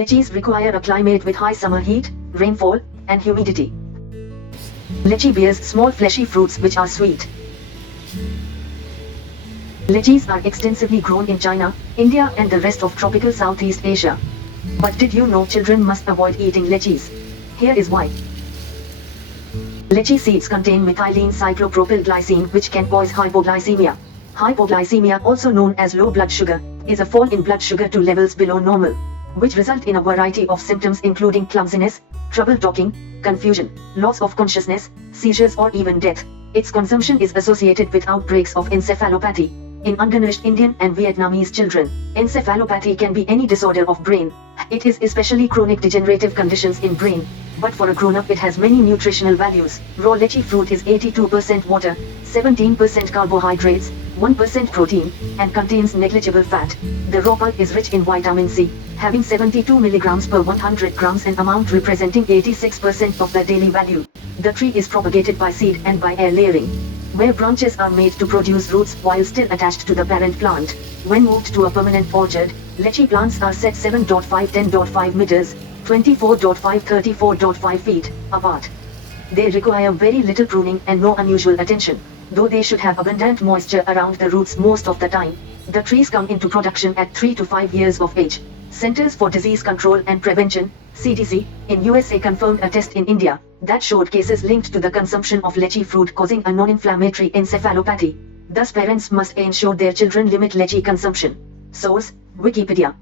Lychees require a climate with high summer heat, rainfall, and humidity. Lychee bears small fleshy fruits which are sweet. Lychees are extensively grown in China, India and the rest of tropical Southeast Asia. But did you know children must avoid eating lychees? Here is why. Lychee seeds contain methylene cyclopropyl glycine which can cause hypoglycemia. Hypoglycemia, also known as low blood sugar, is a fall in blood sugar to levels below normal, which result in a variety of symptoms including clumsiness, trouble talking, confusion, loss of consciousness, seizures or even death. Its consumption is associated with outbreaks of encephalopathy in undernourished Indian and Vietnamese children. Encephalopathy can be any disorder of brain. It is especially chronic degenerative conditions in brain, but for a grown-up it has many nutritional values. Raw lychee fruit is 82% water, 17% carbohydrates, 1% protein, and contains negligible fat. The raw pulp is rich in vitamin C, having 72 mg per 100 grams, an amount representing 86% of the daily value. The tree is propagated by seed and by air layering, where branches are made to produce roots while still attached to the parent plant. When moved to a permanent orchard, lychee plants are set 7.5-10.5 meters, 24.5-34.5 feet apart. They require very little pruning and no unusual attention, though they should have abundant moisture around the roots most of the time. The trees come into production at 3 to 5 years of age. Centers for Disease Control and Prevention, CDC, in USA confirmed a test in India that showed cases linked to the consumption of lychee fruit causing a non-inflammatory encephalopathy. Thus parents must ensure their children limit lychee consumption. Source: Wikipedia.